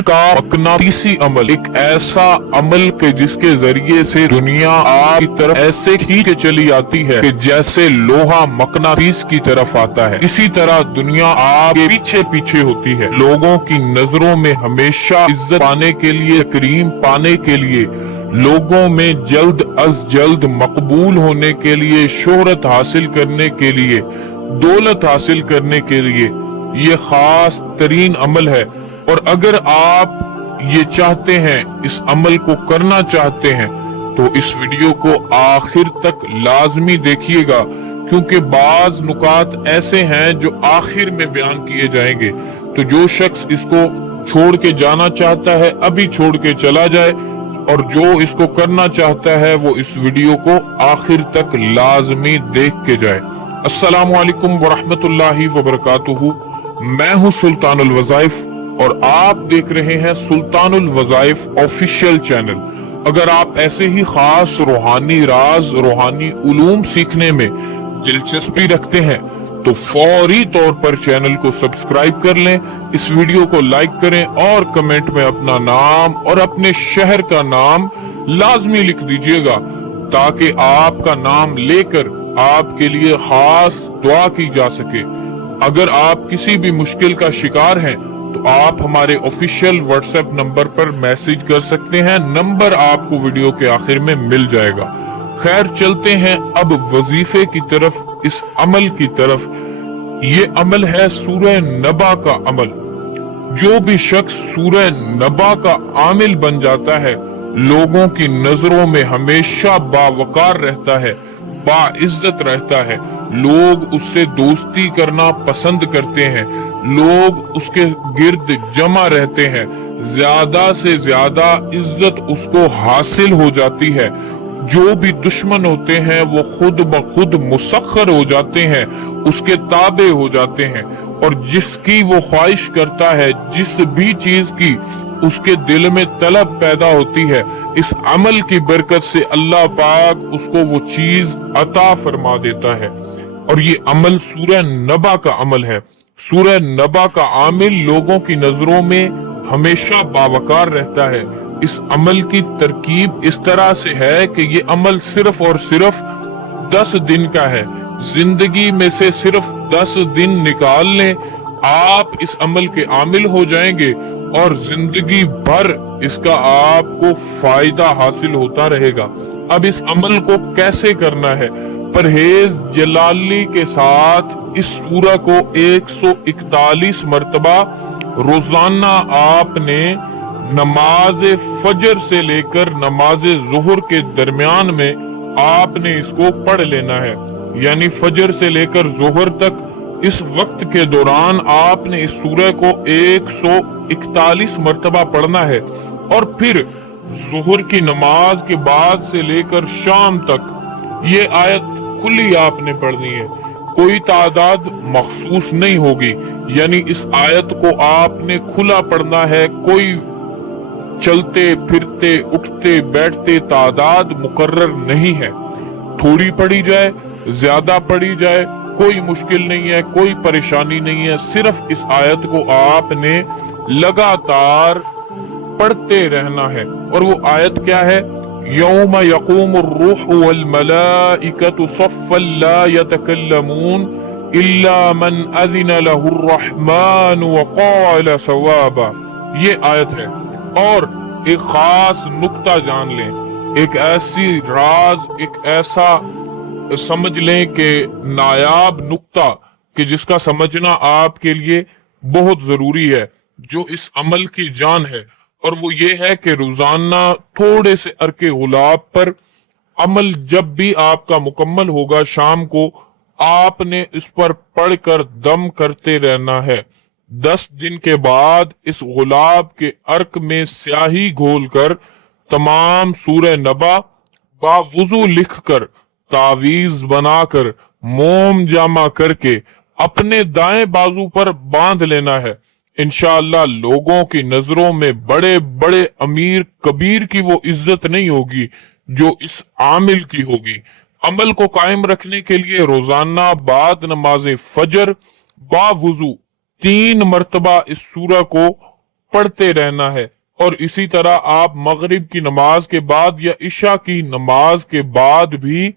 का मकनातीसी अमल, एक ऐसा अमल के जिसके जरिए से दुनिया आपकी तरफ ऐसे खींच के चली आती है कि जैसे लोहा मकनातीस की तरफ आता है, इसी तरह दुनिया आपके पीछे पीछे होती है। लोगों की नजरों में हमेशा इज्जत पाने के लिए, तकरीम पाने के लिए, लोगों में जल्द अज जल्द मकबूल होने के लिए, शोहरत हासिल करने के लिए, दौलत हासिल करने के लिए ये खास तरीन अमल है। और अगर आप ये चाहते हैं, इस अमल को करना चाहते हैं, तो इस वीडियो को आखिर तक लाजमी देखिएगा, क्योंकि बाज नुकात ऐसे हैं जो आखिर में बयान किए जाएंगे। तो जो शख्स इसको छोड़ के जाना चाहता है अभी छोड़ के चला जाए, और जो इसको करना चाहता है वो इस वीडियो को आखिर तक लाजमी देख के जाए। अस्सलामु अलैकुम वरहमतुल्लाहि वबरकातुहू। मैं हूँ सुल्तानुल वज़ाइफ और आप देख रहे हैं सुल्तानुल वज़ाइफ ऑफिशियल चैनल। अगर आप ऐसे ही खास रूहानी राज, रूहानी उलूम सीखने में दिलचस्पी रखते हैं तो फौरी तौर पर चैनल को सब्सक्राइब कर लें, इस वीडियो को लाइक करें और कमेंट में अपना नाम और अपने शहर का नाम लाजमी लिख दीजिएगा, ताकि आपका नाम लेकर आपके लिए खास दुआ की जा सके। अगर आप किसी भी मुश्किल का शिकार हैं तो आप हमारे ऑफिशियल व्हाट्सएप नंबर पर मैसेज कर सकते हैं, नंबर आपको वीडियो के आखिर में मिल जाएगा। खैर, चलते हैं अब वजीफे की तरफ, इस अमल की तरफ। ये अमल है सूरह नबा का अमल। जो भी शख्स सूरह नबा का आमिल बन जाता है, लोगों की नजरों में हमेशा बावकार रहता है, बाइज्जत रहता है, लोग उससे दोस्ती करना पसंद करते हैं, लोग उसके गिर्द जमा रहते हैं, ज्यादा से ज्यादा इज्जत उसको हासिल हो जाती है। जो भी दुश्मन होते हैं वो खुद ब खुद मुसख्खर हो जाते हैं, उसके ताबे हो जाते हैं, और जिसकी वो ख्वाहिश करता है, जिस भी चीज की उसके दिल में तलब पैदा होती है, इस अमल की बरकत से अल्लाह पाक उसको वो चीज अता फरमा देता है। और ये अमल सूरह नबा का अमल है। सूरह नबा का आमिल लोगों की नजरों में हमेशा बावकार रहता है। इस अमल की तरकीब इस तरह से है कि ये अमल सिर्फ और सिर्फ 10 दिन का है। जिंदगी में से सिर्फ 10 दिन निकाल लें, आप इस अमल के आमिल हो जाएंगे और जिंदगी भर इसका आपको फायदा हासिल होता रहेगा। अब इस अमल को कैसे करना है? परहेज जलाली के साथ इस सूरह को 141 मर्तबा रोजाना आपने नमाज फजर से लेकर नमाज ज़ुहर के दरमियान में आपने इसको पढ़ लेना है। यानी फजर से लेकर ज़ुहर तक इस वक्त के दौरान आपने इस सूरह को 141 मर्तबा पढ़ना है, और फिर ज़ुहर की नमाज के बाद से लेकर शाम तक ये आयत खुली आपने पढ़नी है। कोई तादाद मखसूस नहीं होगी, यानी इस आयत को आपने खुला पढ़ना है। कोई चलते फिरते उठते बैठते तादाद मुकर्रर नहीं है। थोड़ी पढ़ी जाए, ज्यादा पढ़ी जाए, कोई मुश्किल नहीं है, कोई परेशानी नहीं है। सिर्फ इस आयत को आपने लगातार पढ़ते रहना है। और वो आयत क्या है? यौम यक़ूमुर रूह वल मलाइकतु सफ़्फ़न ला यतकल्लमून इल्ला मन अज़िन लहुर रहमान व क़ाल सवाबा। ये आयत है। और एक खास नुक्ता जान लें, एक ऐसी राज, एक ऐसा समझ लें कि नायाब नुक्ता कि जिसका समझना आपके लिए बहुत जरूरी है, जो इस अमल की जान है। और वो ये है कि रोजाना थोड़े से अरके गुलाब पर अमल जब भी आपका मुकम्मल होगा, शाम को आपने इस पर पढ़कर दम करते रहना है। 10 दिन के बाद इस गुलाब के अर्क में स्याही घोलकर तमाम सूरह नबा बावुजू लिखकर, तावीज बनाकर, मोम जामा करके अपने दाएं बाजू पर बांध लेना है। इंशाअल्लाह लोगों की नजरों में बड़े बड़े अमीर कबीर की वो इज्जत नहीं होगी जो इस आमिल की होगी। अमल को कायम रखने के लिए रोजाना बाद नमाज फजर बावुजू 3 मर्तबा इस सूरह को पढ़ते रहना है। और इसी तरह आप मगरिब की नमाज के बाद या इशा की नमाज के बाद भी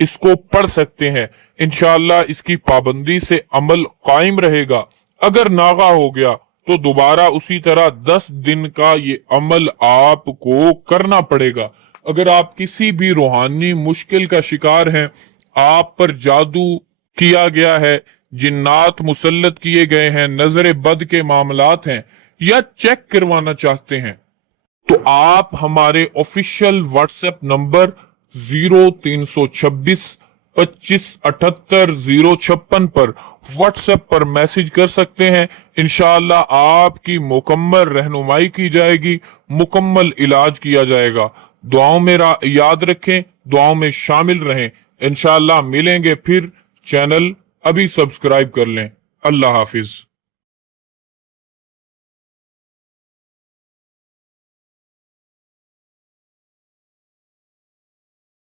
इसको पढ़ सकते हैं। इंशाअल्लाह इसकी पाबंदी से अमल कायम रहेगा। अगर नागा हो गया तो दोबारा उसी तरह 10 दिन का ये अमल आपको करना पड़ेगा। अगर आप किसी भी रूहानी मुश्किल का शिकार हैं, आप पर जादू किया गया है, जिन्नात मुसल्लत किए गए हैं, नजर बद के मामलात हैं, या चेक करवाना चाहते हैं, तो आप हमारे ऑफिशियल व्हाट्सएप नंबर 0326 2578 056 पर व्हाट्सएप पर मैसेज कर सकते हैं। इंशाअल्लाह आपकी मुकम्मल रहनुमाई की जाएगी, मुकम्मल इलाज किया जाएगा। दुआओं में याद रखें, दुआओं में शामिल रहें। इंशाअल्लाह मिलेंगे फिर। चैनल अभी सब्सक्राइब कर लें। अल्लाह हाफिज।